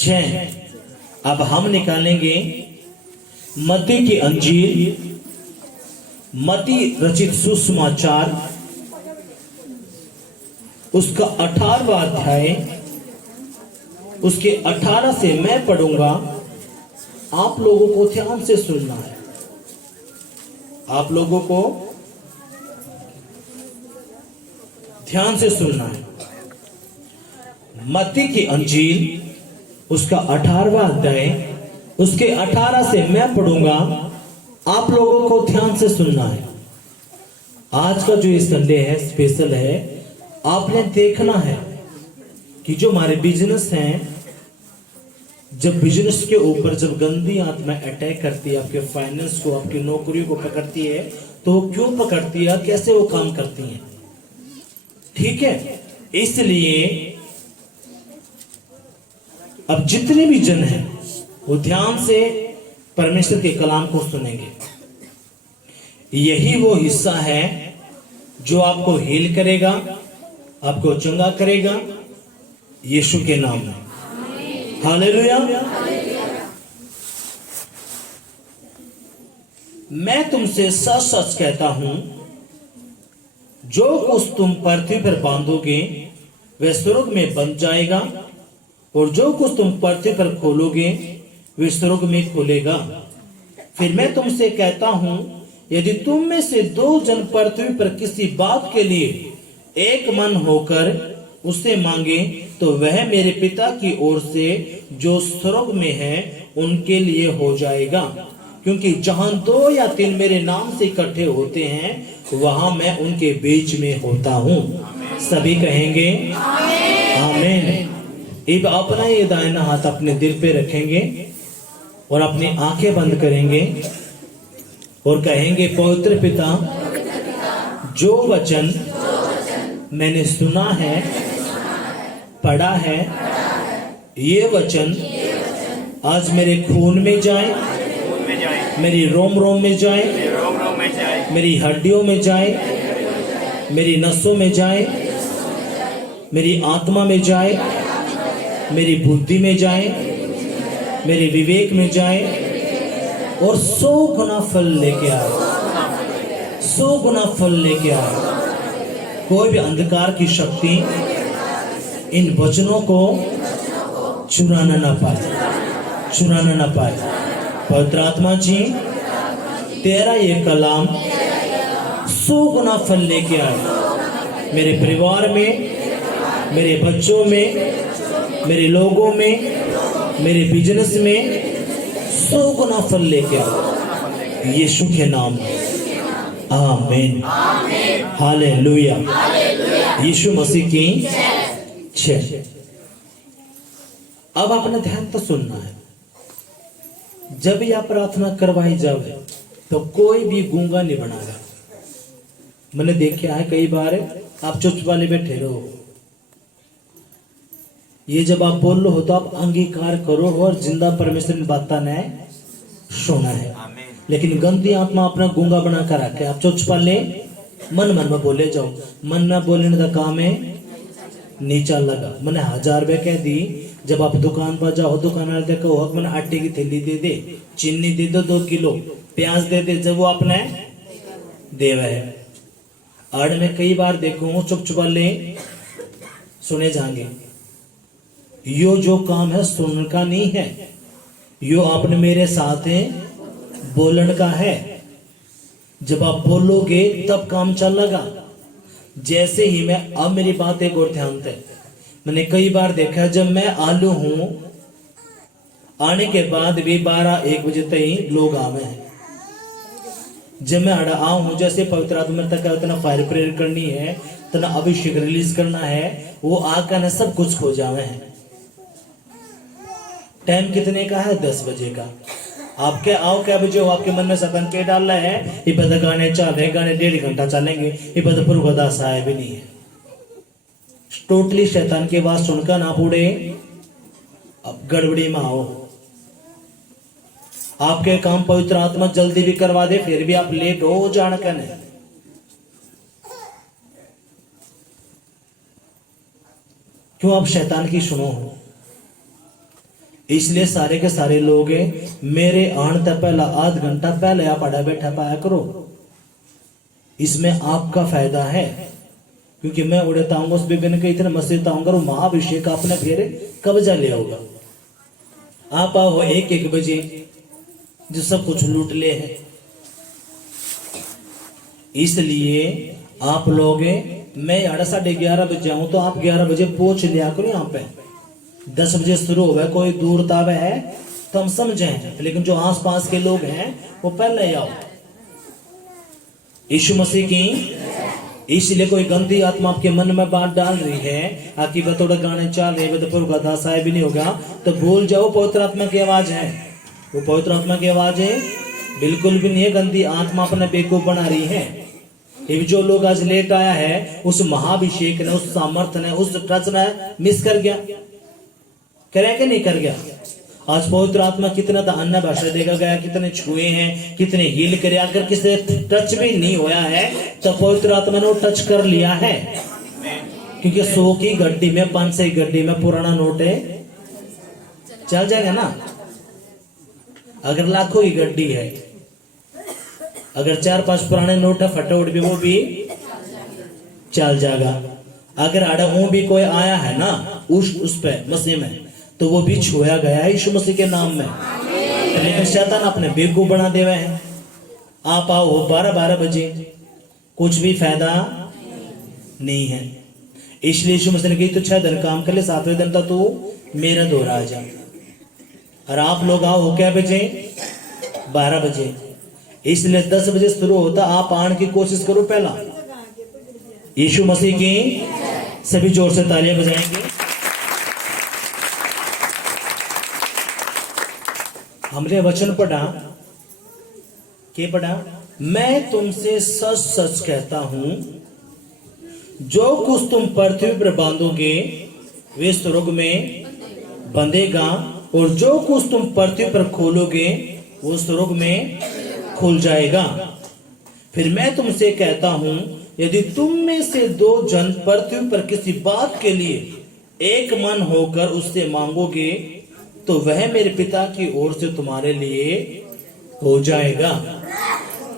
6। अब हम निकालेंगे मत्ती की अंजील, मत्ती रचित सुसमाचार, उसका 18वां अध्याय, उसके 18 से मैं पढ़ूंगा। आप लोगों को ध्यान से सुनना है, आप लोगों को ध्यान से सुनना है। मत्ती की अंजील, उसका 18वां अध्याय, उसके 18 से मैं पढ़ूंगा, आप लोगों को ध्यान से सुनना है। आज का जो ये संडे है स्पेशल है। आपने देखना है कि जो हमारे बिजनेस हैं, जब बिजनेस के ऊपर जब गंदी आत्मा अटैक करती है, आपके फाइनेंस को, आपकी नौकरियों को पकड़ती है, तो वो क्यों पकड़ती है, कैसे वो काम करती है, ठीक है। इसलिए अब जितने भी जन हैं वो ध्यान से परमेश्वर के कलाम को सुनेंगे। यही वो हिस्सा है जो आपको हील करेगा, आपको चंगा करेगा, यीशु के नाम में। हालेलुया। मैं तुमसे सच सच कहता हूं, जो कुछ तुम पृथ्वी पर बांधोगे वह स्वर्ग में बंध जाएगा, और जो कुछ तुम पृथ्वी पर खोलोगे वह स्वर्ग में खुलेगा। फिर मैं तुमसे कहता हूं, यदि तुम में से 2 जन पृथ्वी पर किसी बात के लिए एक मन होकर उससे मांगे, तो वह मेरे पिता की ओर से जो स्वर्ग में है उनके लिए हो जाएगा। क्योंकि जहां 2 या 3 मेरे नाम से इकट्ठे होते हैं, वहां मैं उनके बीच में होता हूं। सभी कहेंगे आमीन। अब अपना ये दाहिना हाथ अपने दिल पे रखेंगे और अपनी आंखें बंद करेंगे और कहेंगे, पवित्र पिता, जो वचन मैंने सुना है, पढ़ा है, ये वचन आज मेरे खून में जाए, मेरी रोम रोम में जाए, मेरी हड्डियों में जाए, मेरी नसों में जाए, मेरी आत्मा में जाए, मेरी बुद्धि में जाए, मेरे विवेक में जाए, और 100 गुना फल लेके आए, 100 गुना फल लेके आए। कोई भी अंधकार की शक्ति इन वचनों को चुराना ना पाए, चुराना ना पाए। पवित्र आत्मा जी, तेरा ये कलाम 100 गुना फल लेके आए, मेरे परिवार में, मेरे बच्चों में, मेरे लोगों में, मेरे बिजनेस में 100 गुना फल लेके आओ, यीशु के नाम में। आमीन, हालेलुया। यीशु मसीह की जय। अब आपने ध्यान तो सुनना है। जब यह प्रार्थना करवाई जाए तो कोई भी गूंगा नहीं बनाएगा। मैंने देखा है कई बार, आप चुप वाले बैठे रहो, ये जब आप बोल लो हो तो आप अंगीकार करो और जिंदा परमेश्वर की बातें ने सुना है। लेकिन गंदी आत्मा अपना गूंगा बना कर रखे, आप चुप ले, मन मन में बोले जाओ। मन में बोलने का काम है नीचा लगा। मैंने 1000 रुपए कह दी, जब आप दुकान पर जाओ, दुकान वाले कहो मैंने आटे की थैली दे दे, चीनी दे दो 2 किलो, प्याज दे दे, जब वो अपने देव है। आड़ में कई बार देखो चुप ले सुने जाएंगे। यो जो काम है सुनने का नहीं है, यो आपने मेरे साथ है बोलन का है। जब आप बोलोगे तब काम चलेगा। जैसे ही मैं, अब मेरी बात एक और ध्यान दे, मैंने कई बार देखा जब मैं आलू हूं, आने के बाद भी 12-1 बजे तक लोग आवे हैं। जब मैं आऊं हूं, जैसे पवित्र आत्मा तक इतना फायर प्रेयर करनी है, इतना अभिषेक रिलीज करना है, वो आकर सब कुछ खो जावे हैं। टाइम कितने का है? 10 बजे का। आपके आओ क्या बजे हो? आपके मन में सपन के डाल रहा है, ये पता गाने चल रहे, गाने 1.5 घंटा चलेंगे, ये पता पुरगदास आया भी नहीं है। टोटली शैतान की आवाज सुनकर ना पूरे, अब गड़बड़ी में आओ। आपके काम पवित्र आत्मा जल्दी भी करवा दे, फिर भी आप लेट हो जान कर नहीं। क्यों आप शैतान की सुनो हो? इसलिए सारे के सारे लोग मेरे आने तक पहला आध घंटा पहले आप अड़ा बैठा पाया करो। इसमें आपका फायदा है, क्योंकि मैं उड़ता हूँ उस बिबिन के इतने मस्जिद आऊंगा, महाभिषेक आपने फिर कब्जा लिया होगा। आप आओ 1-1 बजे जो सब कुछ लूट ले है। इसलिए आप लोग मैं 11:30 बजे आऊं तो आप 11 बजे पहुंच लिया करो। यहाँ पे 10 बजे शुरू हो गया, कोई दूर ताब है तो हम समझें, लेकिन जो आसपास के लोग हैं वो पहले ही आओ। यीशु मसीह की। इसलिए कोई गंदी आत्मा आपके मन में बात डाल रही है, आपकी बतौड़ गाने चल रहे बतपुर का दासा भी नहीं होगा, तो भूल जाओ पवित्र आत्मा की आवाज है। वो पवित्र आत्मा की आवाज है, बिल्कुल भी नहीं है। गंदी आत्मा अपने बेवकूफ बना रही है। ये जो लोग आज लेट आया है, उस महाभिषेक ने, उस सामर्थ ने, उस टच ने मिस कर गया। करे कि नहीं कर गया? आज पवित्र आत्मा कितना था अन्य भाषा देगा गया, कितने छुए हैं, कितने हील करे। अगर किसी टच भी नहीं होया है तो पवित्र आत्मा ने टच कर लिया है, क्योंकि 100 की गड्डी में 500 की गड्डी में पुराना नोट है, चल जाएगा ना। अगर लाखों की गड्डी है, अगर 4-5 पुराने नोट है फटोट भी, वो भी चल जाएगा। अगर आड़ा भी कोई आया है ना उस पे मसीह में, तो वो भी छुआ गया है यीशु मसीह के नाम में। लेकिन शैतान अपने बेवकूफ बना दे हुए हैं। आप आओ 12-12 बजे, कुछ भी फायदा नहीं है। इसलिए यीशु मसीह ने कही तो 6 दिन काम कर ले, 7वें दिन तक तू मेरा दोहरा आ जा। और आप लोग आओ क्या बजे? 12 बजे। इसलिए 10 बजे शुरू होता, आप आने की कोशिश करो पहला। यीशु मसीह की। सभी जोर से तालियां बजाएंगे। हमने वचन पढ़ा, क्या पढ़ा? मैं तुमसे सच सच कहता हूं, जो कुछ तुम पृथ्वी पर बांधोगे वे स्वर्ग में बंधेगा, और जो कुछ तुम पृथ्वी पर खोलोगे वो स्वर्ग में खुल जाएगा। फिर मैं तुमसे कहता हूं, यदि तुम में से 2 जन पृथ्वी पर किसी बात के लिए एक मन होकर उससे मांगोगे तो वह मेरे पिता की ओर से तुम्हारे लिए हो जाएगा।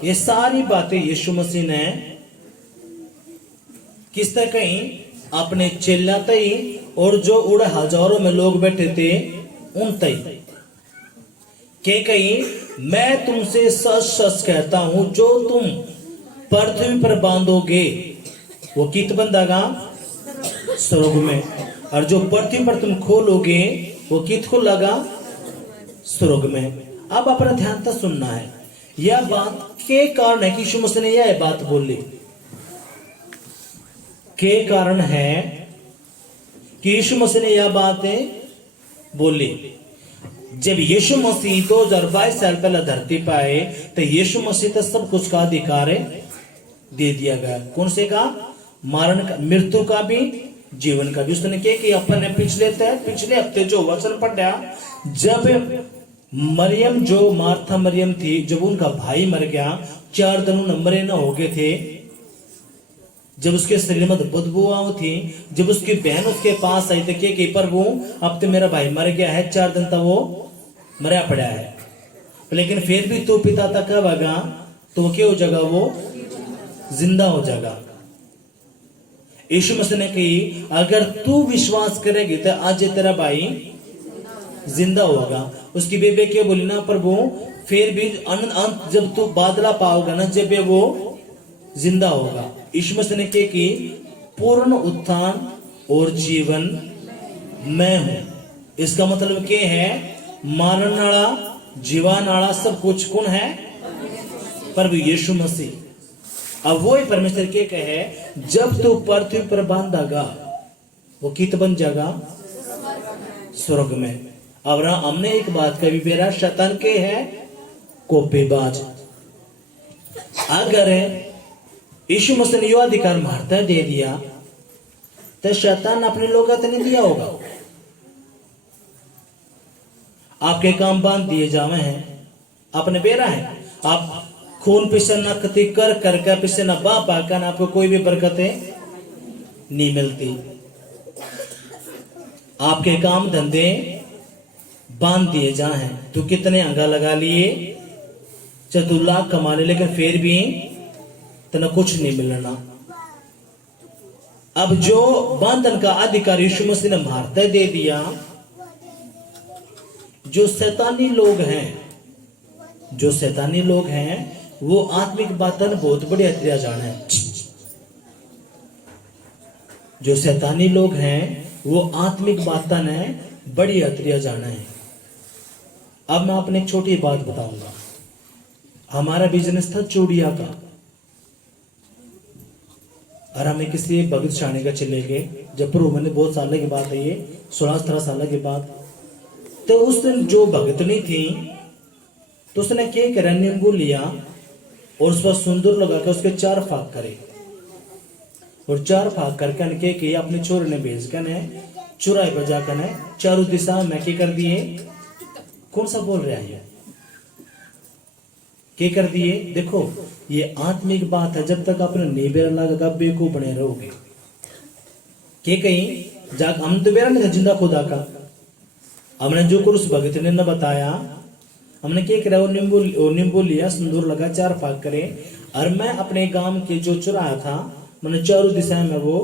ये सारी बातें यीशु मसीह ने किस तरह कहीं अपने चेला तई और जो उड़े हजारों में लोग बैठे थे उन तई के कहीं, मैं तुमसे सच सच कहता हूं, जो तुम पृथ्वी पर बांधोगे वो कित बंधेगा? स्वर्ग में। और जो पृथ्वी पर तुम खोलोगे वो कित को लगा? स्वर्ग में। अब अपना ध्यान तो सुनना है। यह बात के कारण है कि यीशु मसीह ने यह बात बोली, के कारण है कि यीशु मसीह ने यह बात बोली। जब यीशु मसीह 2022 साल पहले धरती पे आए तो यीशु मसीह तो सब कुछ का अधिकार दे दिया गया। कौन से का? मरण का, मृत्यु का भी, जीवन का भी। उसने क्या कि अपन पिछले हफ्ते जो वचन पढ़ा, जब मरियम जो मार्था मरियम थी, जब उनका भाई मर गया, 4 दिन मरे न हो गए थे, जब उसके शरीर में बदबू थी, जब उसकी बहन उसके पास आई तो क्या कि प्रभु अब तो मेरा भाई मर गया है, 4 दिन तक वो मरा पड़ा है, लेकिन फिर भी तू पिता तक कब आगा तो क्या हो जाएगा? वो जिंदा हो जाएगा। यीशु मसीह ने कही अगर तू विश्वास करेगी तो आज तेरा भाई जिंदा होगा। उसकी बेबे क्या बोली ना, प्रभु फिर भी अंत जब तू बादला पाओगा ना, जब वो जिंदा होगा। यीशु मसीह ने क्या की? पूर्ण उत्थान और जीवन मैं हूं। इसका मतलब क्या है? मारने वाला, जीवन वाला सब कुछ कौन है? प्रभु यीशु मसीह। अब वो ही परमेश्वर के कहे, जब तू पृथ्वी पर बांधेगा वो कित बन जाएगा? स्वर्ग में। अब हमने एक बात कही बेरा, शैतान के है कोपेबाज। अगर यीशु मसीह ने यह अधिकार मारता दे दिया तो शैतान अपने लोगों को नहीं दिया होगा। आपके काम बांध दिए जावे हैं, अपने बेरा है। आप खून पीछे न कती कर करके पीछे न बाप आकर आपको कोई भी बरकतें नहीं मिलती। आपके काम धंधे बांध दिए जा हैं। तू कितने अंगा लगा लिए, चाहे 2 लाख कमा ले, लेकिन फिर भी तना कुछ नहीं मिलना। अब जो बंधन का अधिकार यीशु मसीह ने मारते दे दिया, जो शैतानी लोग हैं वो आत्मिक बातन बहुत बड़ी हत्या जाना है। जो शैतानी लोग हैं वो आत्मिक बातन है बड़ी हत्या जाना है। अब मैं आपने एक छोटी बात बताऊंगा। हमारा बिजनेस था चूड़िया का, और हमें किसी भगत शाने का चले गए, जब प्रभु मैंने बहुत साल की बात है, ये 16-17 साल की बात। तो उस दिन जो भगतनी थी, तो उसने क्या करा, नींबू लिया और उस पर सुंदर लगा के उसके 4 फाक करे, और 4 फाक करके क्या किया, अपने छोरे ने भेज कर चुराई बजा कर चारों दिशा में क्या कर दिए। कौन सा बोल रहा है, क्या कर दिए। देखो ये आत्मिक बात है। जब तक अपने नेबेरा लगा बेको बने रहोगे, के कहीं जाग हम तो बेरा नहीं था जिंदा खुदा का। हमने जो कुछ उस भगत ने न बताया, हमने क्या करा, वो नींबू लिया, सिंदूर लगा, 4 फाक करे, और मैं अपने गांव के जो चुराया था मैंने चारों दिशा में वो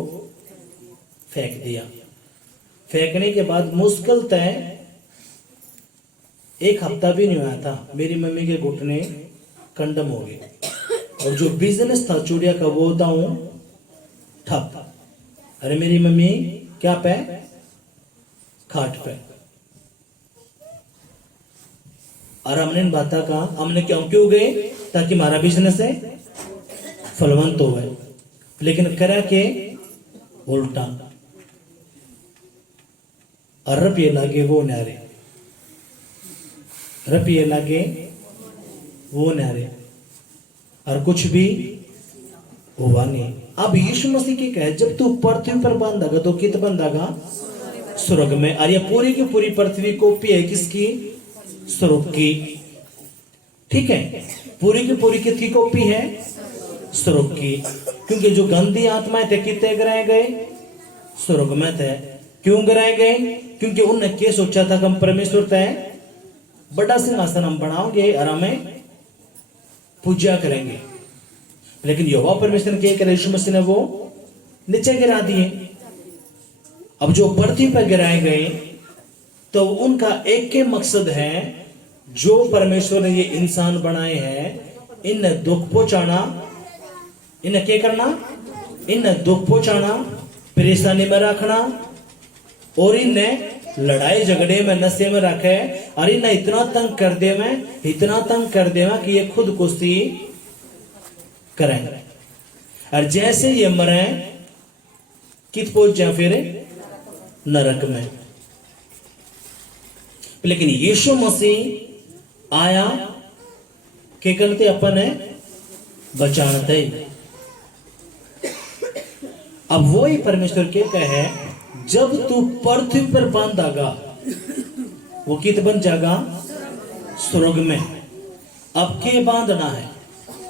फेंक दिया। फेंकने के बाद मुश्किल तय 1 हफ्ता भी नहीं हुआ था, मेरी मम्मी के घुटने कंडम हो गए, और जो बिजनेस था चूड़िया का वो दाऊं ठप। अरे मेरी मम्मी क्या पे, खाट पे। और हमने बाता का हमने क्यों गए, ताकि हमारा बिजनेस है फलवंत हो गए, लेकिन करा के उल्टा। और रुपये लागे वो नारे, रुपये लागे वो नारे, और कुछ भी हुआ नहीं। अब यीशु मसीह की कहे, जब तू पृथ्वी पर बंधागा तो कित बंधागा, स्वर्ग में। और ये पूरी की पूरी पृथ्वी कॉपी है किसकी, स्वर्ग की। ठीक है, पूरी की पूरी किसकी कॉपी है, स्वर्ग की। क्योंकि जो गंदी आत्माएं थे कितने गिराए गए, स्वर्ग में थे। क्यों गिराए गए, क्योंकि उनने क्या सोचा था कि हम परमेश्वर तय बड़ा सिंहासन हम बनाओगे और हमें पूजा करेंगे। लेकिन यहोवा परमेश्वर ने क्या करा, यीशु मसीह ने वो नीचे गिरा दिए। अब जो पृथ्वी पर गिराए गए तो उनका एक के मकसद है, जो परमेश्वर ने ये इंसान बनाए हैं इन्हें दुख पहुंचाना, इन्हें क्या करना, इन्हें दुख पहुंचाना, परेशानी में रखना, और इन्हें लड़ाई झगड़े में नशे में रखे, और इन्हें इतना तंग कर दे में, इतना तंग कर दे कि ये खुद कुश्ती करें, और जैसे ये मरे कित पहुंच जाए, फिर नरक में। लेकिन यीशु मसीह आया के करते अपन बचाते। अब वो ही परमेश्वर के कहे, जब तू पृथ्वी पर बांधागा वो कित बन जाएगा, स्वर्ग में। अब के बांधना है,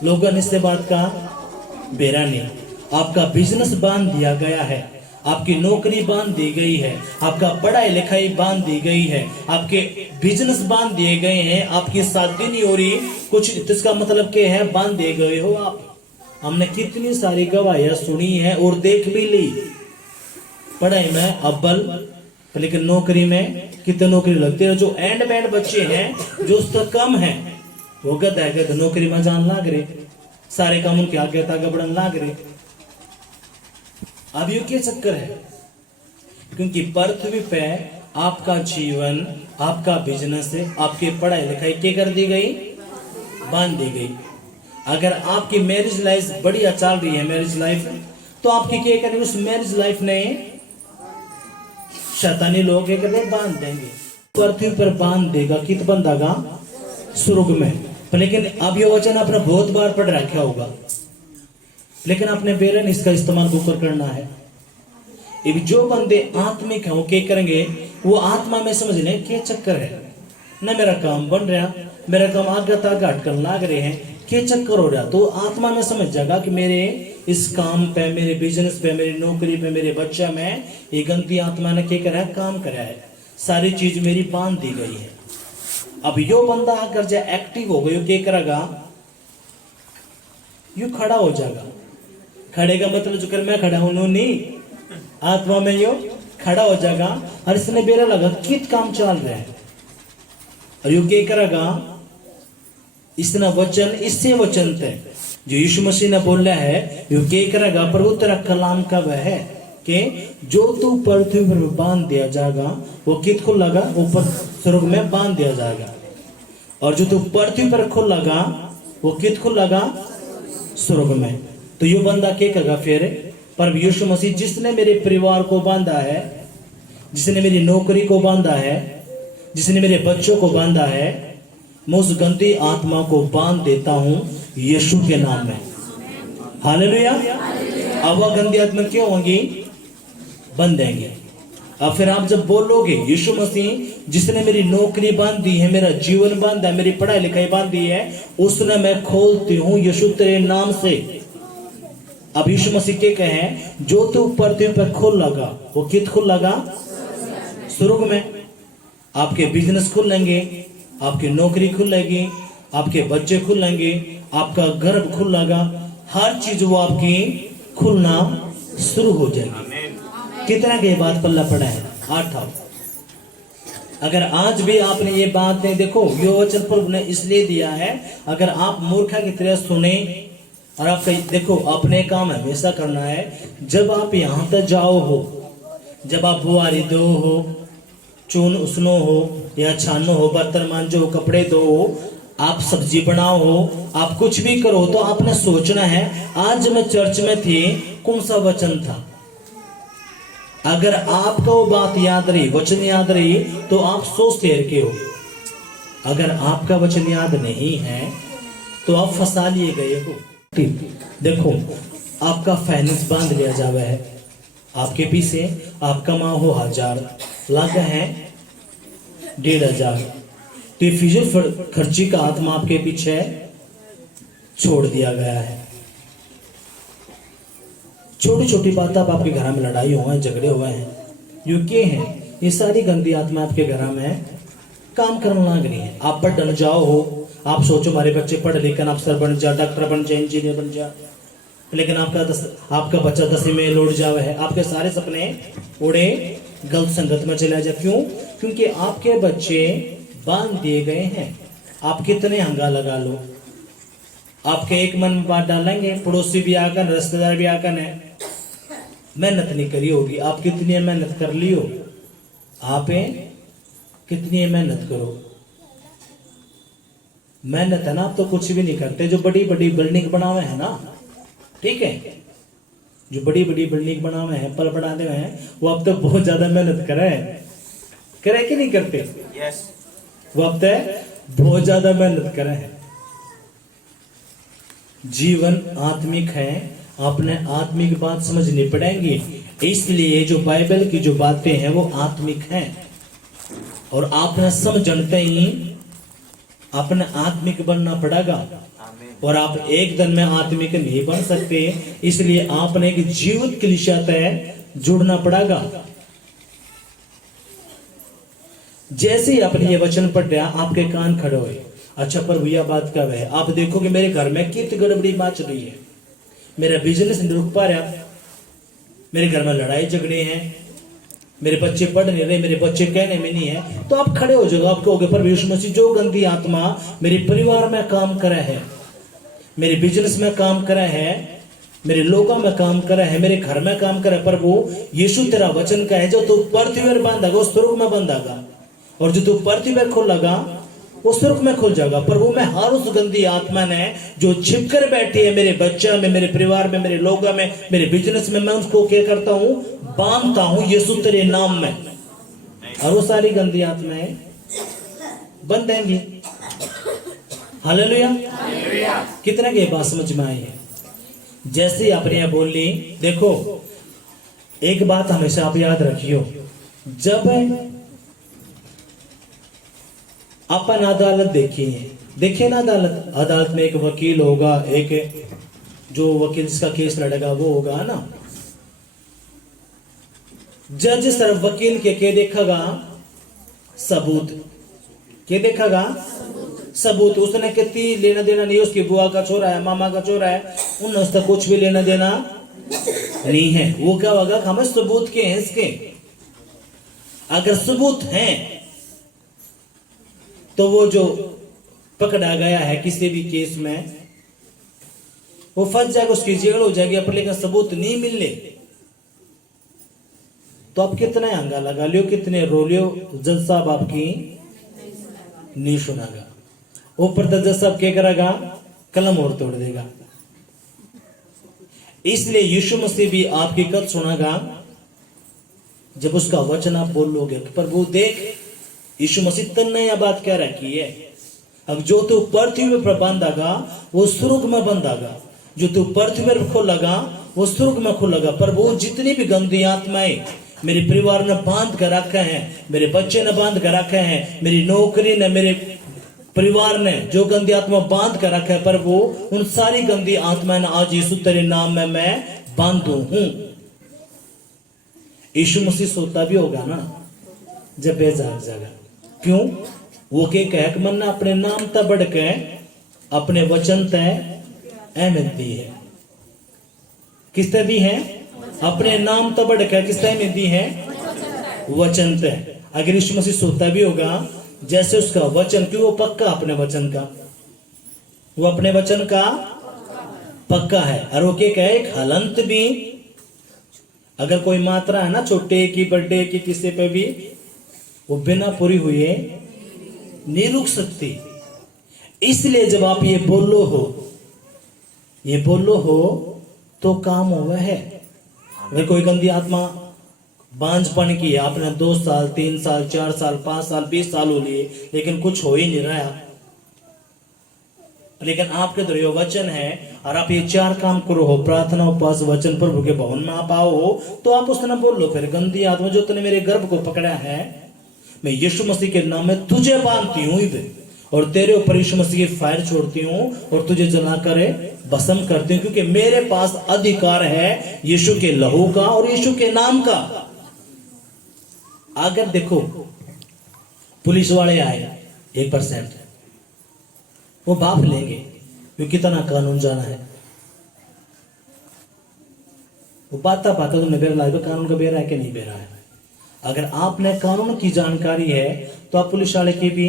लोगों ने इससे बात का बेरा नहीं। आपका बिजनेस बांध दिया गया है, आपकी नौकरी बांध दी गई है, आपका पढ़ाई लिखाई बांध दी गई है, आपके बिजनेस बांध दिए गए हैं, आपकी शादी नहीं हो रही कुछ, इसका मतलब क्या है, बांध दिए गए हो आप। हमने कितनी सारी गवाहियां सुनी है और देख भी ली। पढ़ाई में अव्वल, लेकिन नौकरी में कितने नौकरी लगती है। जो एंड बैंड बच्चे हैं जो उससे कम है, वो गद है गद नौकरी में जान लाग रहे, सारे काम उनके आगे तागे बढ़न लाग रहे। अब ये क्या चक्कर है, क्योंकि पृथ्वी पे आपका जीवन, आपका बिजनेस, आपकी पढ़ाई लिखाई क्या कर दी गई, बांध दी गई। अगर आपकी मैरिज लाइफ बढ़िया चल रही है, मैरिज लाइफ, तो आपकी क्या करेंगे, उस मैरिज लाइफ ने शैतानी लोग क्या कहते हैं, बांध देंगे। पृथ्वी पर बांध देगा, कित बंधागा, स्वर्ग में। लेकिन अब ये वचन आपने बहुत बार पढ़ रखा होगा, लेकिन अपने बेरन इसका इस्तेमाल ऊपर करना है। जो बंदे आत्मिक है वो क्या करेंगे, वो आत्मा में समझ लें क्या चक्कर है ना, मेरा काम बन रहा, मेरा काम आगे तक अटकन लाग रहे हैं, क्या चक्कर हो रहा, तो आत्मा में समझ जाएगा कि मेरे इस काम पे, मेरे बिजनेस पे, मेरी नौकरी पे, मेरे बच्चा में ये गंदी आत्मा ने क्या करा है, काम करा है। सारी चीज मेरी बांध दी गई है। अब यो बंदा अगर जो एक्टिव हो गयो क्या करेगा, यू खड़ा हो जाएगा। खड़े का मतलब जो कर मैं खड़ा हूं नहीं, आत्मा में यो खड़ा हो जाएगा। और इसने बेरा लगा कित काम चल रहा है, और यू क्या करेगा, इसना वचन इससे वचन थे जो यीशु मसीह ने बोला है, यू क्या करेगा, प्रभु तेरा कलाम का वह है कि जो तू पृथ्वी पर बांध दिया जाएगा वो कित को लगा, ऊपर स्वर्ग में बांध दिया जाएगा। और जो तू पृथ्वी पर खुल लगा वो कित को लगा, स्वर्ग में। तो यो बंदा क्या करेगा फिर, पर यीशु मसीह जिसने मेरे परिवार को बांधा है, जिसने मेरी नौकरी को बांधा है, जिसने मेरे बच्चों को बांधा है, मैं उस गंदी आत्मा को बांध देता हूं यीशु के नाम में। हालेलुया। अब वह गंदी आत्मा क्यों होंगी, बंद देंगे। अब फिर आप जब बोलोगे यीशु मसीह जिसने मेरी नौकरी बांधी है, मेरा जीवन बांधा है, मेरी पढ़ाई लिखाई बांधी है, उसने मैं खोलती हूं यीशु तेरे नाम से। अब यीशु मसीह के कहे जो तू पृथ्वी पर खुल लगा वो कित खुल लगा, स्वर्ग में। आपके बिजनेस खुल लेंगे, आपकी नौकरी खुल लेगी, आपके बच्चे खुल लेंगे, आपका गर्भ खुल लगा, हर चीज वो आपकी खुलना शुरू हो जाएगी। कितना के बात पल्ला पड़ा है, 8। अगर आज भी आपने ये बात नहीं, देखो यो वचन प्रभु ने इसलिए दिया है, अगर आप मूर्खा की तरह सुने और आप देखो अपने काम हमेशा करना है। जब आप यहां तक जाओ हो, जब आप बुआरी दो हो, चून उसनो हो या छानो हो, बर्तन मांजो, कपड़े धो हो, आप सब्जी बनाओ हो, आप कुछ भी करो, तो आपने सोचना है आज मैं चर्च में थी, कौन सा वचन था। अगर आपको वो बात याद रही, वचन याद रही, तो आप सोचते रखे हो। अगर आपका वचन याद नहीं है तो आप फंसा लिए गए हो। देखो आपका फाइनेंस बांध लिया जावा है, आपके पीछे आप कमा हो 1000, लागा है 1500, तो ये फिजूल खर्ची का आत्मा आपके पीछे छोड़ दिया गया है। छोटी छोटी बात आप आपके घर में लड़ाई हुए हैं, झगड़े हुए हैं, ये क्या है, ये सारी गंदी आत्मा आपके घर में काम करने लग रही है। आप बढ़ जाओ हो, आप सोचो हमारे बच्चे पढ़ लिख कर अफसर बन जा, डॉक्टर बन जा, इंजीनियर बन जा, लेकिन आपका बच्चा 10वीं में लौट जावे है, आपके सारे सपने उड़े गलत संगत में चला जाए। क्यों? क्योंकि आपके बच्चे बांध दिए गए हैं। आप कितने हंगा लगा लो, आपके एक मन में बात डालेंगे, पड़ोसी भी आकर, रिश्तेदार भी आकर है, मेहनत नहीं करी होगी। आप कितनी मेहनत कर ली हो, आप कितनी मेहनत करो, मेहनत है ना, आप तो कुछ भी नहीं करते। जो बड़ी बड़ी बिल्डिंग बनावे है ना, ठीक है, जो बड़ी बड़ी बिल्डिंग बनावे हैं, पल बनाने हैं, वो अब तो बहुत ज्यादा मेहनत करे कि नहीं करते? yes. वो अब तो बहुत ज्यादा मेहनत करे हैं। जीवन आत्मिक है, आपने आत्मिक बात समझनी पड़ेगी। इसलिए जो बाइबल की जो बातें हैं वो आत्मिक हैं, और आपने समझते ही अपने आत्मिक बनना पड़ेगा। और आप एक दिन में आत्मिक नहीं बन सकते, इसलिए आपने एक जीवित कलीसिया तय जुड़ना पड़ेगा। जैसे ही आपने ये वचन पढ़ दिया, आपके कान खड़े हुए, अच्छा पर भैया बात कब है? आप देखो कि मेरे घर में कितनी गड़बड़ी मच रही है, मेरा बिजनेस नहीं रुक पा रहा, मेरे घर में लड़ाई झगड़े हैं, मेरे बच्चे पढ़ नहीं रहे, मेरे बच्चे कहने में नहीं है, तो आप खड़े हो जाओगे। आप कहोगे पर यीशु मसीह जो गंदी आत्मा मेरे परिवार में काम करे है, मेरे बिजनेस में काम करे है, मेरे लोगों में काम करे है, मेरे घर में काम करे, पर वो यीशु तेरा वचन का है, जो तू पृथ्वी पर बांधेगा वो स्वर्ग में बांधेगा, और जो तू पृथ्वी पर खोलेगा वो स्वर्ग में खुल जाएगा। पर वो मैं हर उस गंदी आत्मा ने जो छिप कर बैठी है मेरे बच्चा में, मेरे परिवार में, मेरे लोगों में, मेरे बिजनेस में, मैं उसको क्या करता हूँ, बांधता हूँ यीशु तेरे नाम में, और वो सारी गंदी आत्माएं बंद देंगी। हालेलुया। कितना की बात समझ में आई है? जैसे ही आपने यह बोली, देखो एक बात हमेशा आप याद रखियो, जब अपन अदालत देखिए ना, अदालत में एक वकील होगा, एक जो वकील जिसका केस लड़ेगा वो होगा ना, जज सिर्फ वकील के देखेगा सबूत। क्या देखेगा? सबूत। उसने कितनी लेना देना नहीं, उसकी बुआ का छोरा है, मामा का छोरा है, उन्हें उसका कुछ भी लेना देना नहीं है। वो क्या होगा? हमें सबूत के हैं इसके। अगर सबूत हैं तो वो जो पकड़ा गया है किसी भी केस में वो फंस जाएगा, उसकी जेल हो जाएगी। पर लेकिन सबूत नहीं मिलने तो आप कितने हंगा लगा लियो, कितने रो लियो, जज साहब आपकी नहीं सुनागा। ऊपर तो जज साहब क्या करेगा? कलम और तोड़ देगा। इसलिए यीशु मसीह भी आपकी कब सुनागा? जब उसका वचन आप बोलोगे। प्रभु देख, यीशु मसीह तन्ने यह बात कह रखी है, अब जो तू पृथ्वी पर बंधागा वो स्वर्ग में बंधागा, जो तू पृथ्वी पर खोलेगा वो स्वर्ग में खोलेगा। प्रभु जितनी भी गंदी आत्माएं मेरे परिवार ने बांध कर रखे हैं, मेरे बच्चे ने बांध कर रखे हैं, मेरी नौकरी ने, मेरे परिवार ने जो गंदी आत्मा बांध कर रखा है, प्रभु उन सारी गंदी आत्माएं आज यीशु तेरे नाम में मैं बांधू हूं। यीशु मसीह सोता भी होगा ना जब बेजाग जागा। क्यों? वो के कह मन ने अपने नाम तक बढ़ के अपने वचन तय अहमियत दी है। किस तरह दी है? अपने नाम तक बढ़ के किस तरह में दी है? वचन तय। अगर यीशु मसीह सोता भी होगा जैसे उसका वचन, क्यों? वो पक्का अपने वचन का, वो अपने वचन का पक्का है। और वो क्या कहे? एक हलंत भी अगर कोई मात्रा है ना छोटे की बड़े की किसी पे भी, वो बिना पूरी हुए नहीं रुक सकती। इसलिए जब आप ये बोलो हो तो काम हुआ है। अगर कोई गंदी आत्मा बांझपन की है, आपने 2 साल 3 साल 4 साल 5 साल 20 साल हो लिए लेकिन कुछ हो ही नहीं रहा, लेकिन आपके द्वारा ये वचन है और आप ये 4 काम करो हो, प्रार्थना उपवास वचन प्रभु के भवन में आप आओ हो, तो आप उसने बोल लो, फिर गंदी आत्मा जो तूने मेरे गर्भ को पकड़ा है, मैं यीशु मसीह के नाम में तुझे बांधती हूं इधर, और तेरे ऊपर यीशु मसीह की फायर छोड़ती हूं और तुझे जलाकर भस्म करती हूं, क्योंकि मेरे पास अधिकार है यीशु के लहू का और यीशु के नाम का। अगर देखो पुलिस वाले आए 1%, वो बाप लेंगे, क्योंकि कितना कानून जाना है, वो पाता तुमने बेरा लाए, कानून का बेरा है कि नहीं बेरा है। अगर आपने कानून की जानकारी है तो आप पुलिस वाले की भी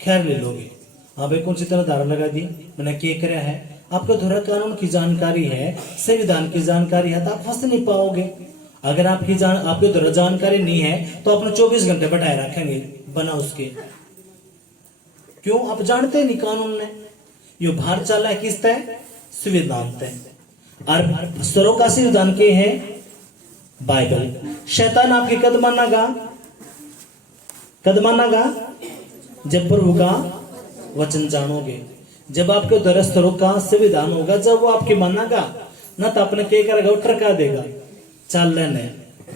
खैर ले लोगे। हाँ भाई कौन सी तरह धारा लगा दी, मैंने क्या कराया है, आपको थोड़ा कानून की जानकारी है, संविधान की जानकारी है, तो आप फंस नहीं पाओगे। अगर आपके द्वारा जानकारी नहीं है तो आपने 24 घंटे बैठाए रखेंगे बना उसके। क्यों? आप जानते नहीं कानून ने यो बाहर चला है किस तय? संविधान तय। और स्वरों का संविधान के है बाइबल। शैतान आपके कद मानागा जब प्रभु का वचन जानोगे, जब आपके द्वारा स्वरों का संविधान होगा, जब वो आपके मानागा ना तो अपने क्या करेगा? वो टरका देगा, चल लेने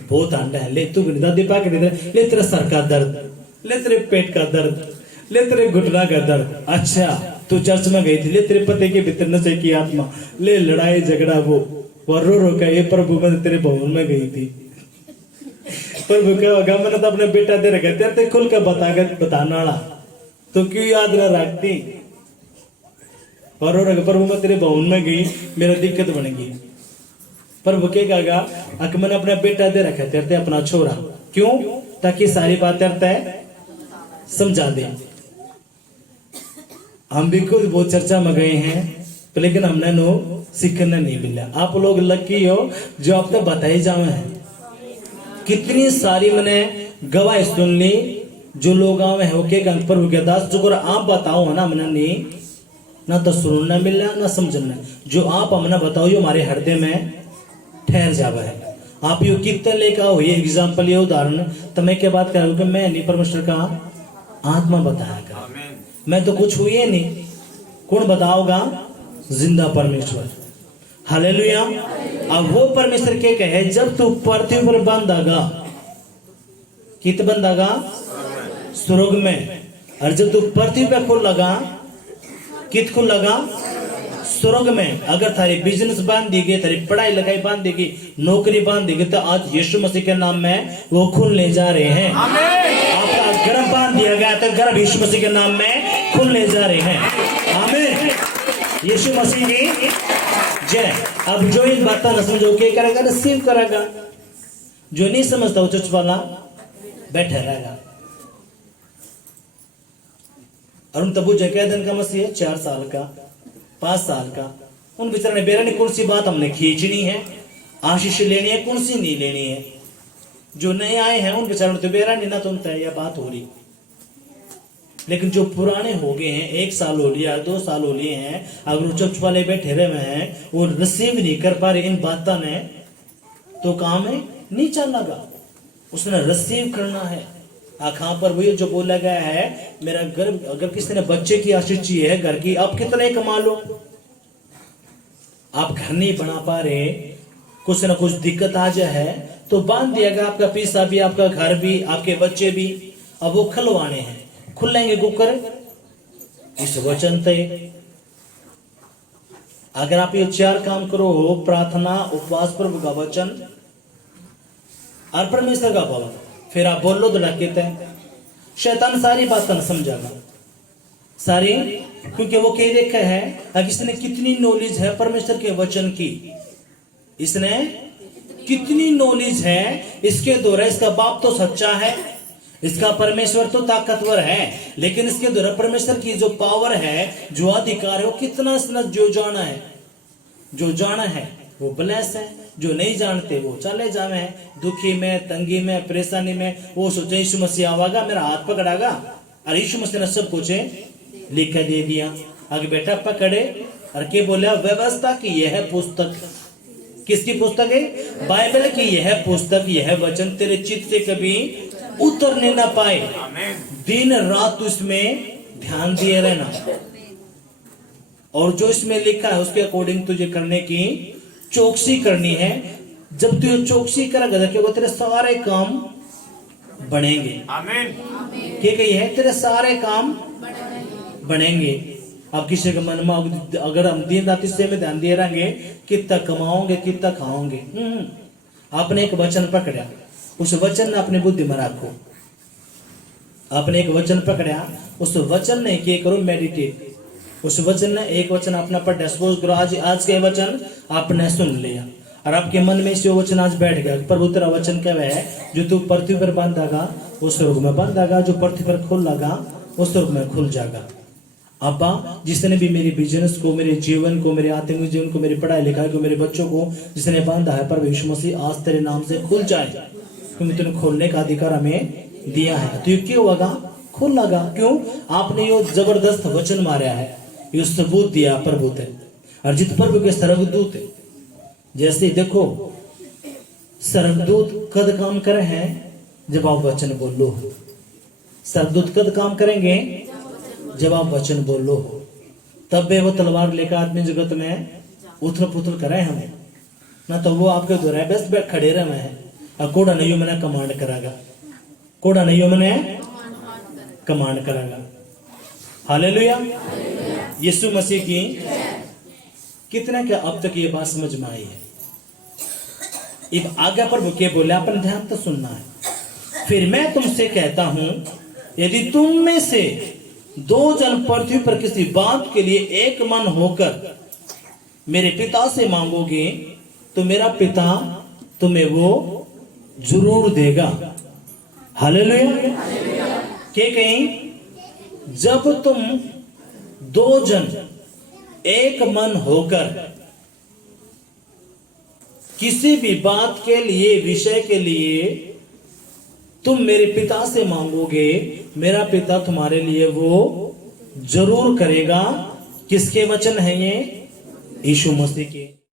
बहुत अंडा है, ले तू दादी पाके दे, ले तेरे सर का दर्द, ले तेरे पेट का दर्द, ले तेरे घुटना का दर्द, अच्छा तू चर्च में गई थी, ले तेरे पति के भीतर नशे की आत्मा, ले लड़ाई झगड़ा वो रो का ये प्रभु मैं तेरे भवन में गई थी। प्रभु क्या होगा? मैंने तो अपने बेटा दे रखा, तेरे खुल के बताना वाला तो क्यों याद न रखती? और रो प्रभु मैं तेरे भवन में गई, मेरा दिक्कत बनेगी। प्रभु क्या कहेगा? अक मैंने अपना बेटा दे रखा तेरे अपना छोरा, क्यों? ताकि सारी बात तेरे समझा दे। हम भी खुद बहुत चर्चा में गए हैं, तो लेकिन हमने नो सीखने नहीं मिला। आप लोग लकी हो जो आप तक बताई जावे हैं। कितनी सारी मैंने गवाही सुन ली, जो लोग आवे हैं ओके प्रभु के दास, जो आप बताओ है ना, मैंने नहीं ना तो सुनना मिला ना समझना, जो आप हमने बताओ जो हमारे हृदय में ठहर जावा है। आप यू कितने लेकर आओ, ये एग्जाम्पल ये उदाहरण तो मैं क्या बात कर रहा हूँ, मैं नहीं परमेश्वर का आत्मा बताएगा, मैं तो कुछ हुई है नहीं, कौन बताओगा? जिंदा परमेश्वर। हालेलुया। अब वो परमेश्वर के कहे जब तू पृथ्वी पर बंधागा, कित बंधागा? स्वर्ग में। और जब तू पृथ्वी पे खुल लगा, कित खुल लगा? स्वर्ग में। अगर थारी बिजनेस बांध दी गई, थारी पढ़ाई लिखाई बांध देगी, नौकरी बांध देगी, तो आज यीशु मसीह के नाम में वो खुलने जा रहे हैं। आपका कर गया तो गर्भ यीशु मसीह के नाम में खुलने जा रहे हैं। आमीन। यीशु मसीह की जय। अब जो इन बातें न समझो क्या करेगा, रिसीव करेगा। जो नहीं समझता वो चुप वाला बैठा रहेगा। अरुण तबू जय दिन का मसीह 4 साल का 5 साल का, उन बेचारे ने बेरा ने कौन सी बात हमने खींचनी है, आशीष लेनी है, कौन सी नहीं लेनी है। जो नए आए हैं उन बेचारों तो बेरा नहीं ना तुमता है, यह बात हो रही। लेकिन जो पुराने हो गए हैं, 1 साल हो लिया, 2 साल हो लिए हैं, अगर वो चुप वाले बैठे रहे हैं, वो रिसीव नहीं कर पा रहे इन बातों ने, तो काम है नहीं चल लगा। उसने रिसीव करना है। आँखों पर वही जो बोला गया है, मेरा गर्भ, अगर किसी ने बच्चे की आशीष चाहिए है घर की, आप कितने कमा लो, आप घर नहीं बना पा रहे, कुछ ना कुछ दिक्कत आ जाए तो बांध दिएगा आपका पैसा भी, आपका घर भी, आपके बच्चे भी। अब वो खुलवाने हैं, खुलेंगे कुकर इस वचन ते। अगर आप ये 4 काम करो, प्रार्थना, उपवास, प्रभु का वचन और परमेश्वर का भवन, फिर आप बोल लो तो डकते हैं। शैतान सारी बातें समझागा सारी, क्योंकि वो कह देखा है अब इसने कितनी नॉलेज है परमेश्वर के वचन की, इसने कितनी नॉलेज है इसके द्वारा। इसका बाप तो सच्चा है, इसका परमेश्वर तो ताकतवर है, लेकिन इसके द्वारा परमेश्वर की जो पावर है, जो अधिकार है, वो कितना इसने जो जाना है, जो जाना है वो ब्लेस है। जो नहीं जानते वो चले जावे हैं दुखी में, तंगी में, परेशानी में। वो सोचे यीशु मसीह आवागा, मेरा हाथ पकड़ागा, और यीशु मसीह ने सब कुछ लिख कर दे दिया। आगे बेटा पकड़े और के बोला, व्यवस्था की यह पुस्तक, किसकी पुस्तक है? बाइबल की यह पुस्तक, यह वचन तेरे चित्त से कभी उतरने ना पाए। दिन रात तू इसमें ध्यान दिए रहना, और जो इसमें लिखा है उसके अकॉर्डिंग तुझे करने की चौकसी करनी है। जब तू ये चौकसी करेगा तो क्या होगा, तेरे सारे काम बनेंगे। आमीन। क्या कही है? तेरे सारे काम बनेंगे। अब किसी के मन में अगर हम दिन रात इससे में ध्यान दिए रहेंगे, कितना कमाओगे, कितना खाओगे। आपने एक वचन पकड़ा, उस वचन ने अपनी बुद्धि में रखो। आपने एक वचन पकड़ा, उस वचन ने क्या करो, मेडिटेट। उस वचन ने एक वचन अपना पढ़ा, सपोज करो आज के वचन आपने सुन लिया और आपके मन में से वचन आज बैठ गया। प्रभु तेरा वचन क्या है, जो तू पृथ्वी पर बांधेगा वो स्वर्ग में बांधेगा, जो पृथ्वी पर खोल लगा वो स्वर्ग में खुल जाएगा। अब्बा, जिसने भी मेरे बिजनेस को, मेरे जीवन को, मेरे आत्मिक जीवन को, मेरी पढ़ाई लिखाई को, मेरे बच्चों को जिसने बांधा है, पर यीशु मसीह आज तेरे नाम से खुल जाए, क्योंकि तूने खोलने का अधिकार हमें दिया है। तो ये क्यों होगा? खुल लगा। क्यों? आपने यो जबरदस्त वचन मारा है, ये सबूत दिया प्रभु थे, और जित प्रभु के सर्वदूत है। जैसे देखो सर्वदूत कद काम करे हैं जब आप वचन बोलो। सर्वदूत कद काम करेंगे जब आप वचन बोलो। तब वे वो तलवार लेकर आदमी जगत में उथल पुथल करे हमें ना, तो वो आपके द्वारा बेस्ट बैठ खड़े रहे हैं। और कोड़ा नहीं मैंने कमांड करागा, कोड़ा नहीं मैंने कमांड करागा। हालेलुया। यीशु मसीह की कितना क्या अब तक ये बात समझ में आई है। अब आगे पर के बोले, अपन ध्यान तो सुनना है। फिर मैं तुमसे कहता हूं, यदि तुम में से 2 जन पृथ्वी पर किसी बात के लिए एक मन होकर मेरे पिता से मांगोगे तो मेरा पिता तुम्हें वो जरूर देगा। हालेलुया। क्या कहीं, जब तुम 2 जन एक मन होकर किसी भी बात के लिए, विषय के लिए तुम मेरे पिता से मांगोगे, मेरा पिता तुम्हारे लिए वो जरूर करेगा। किसके वचन है ये? यीशु मसीह के।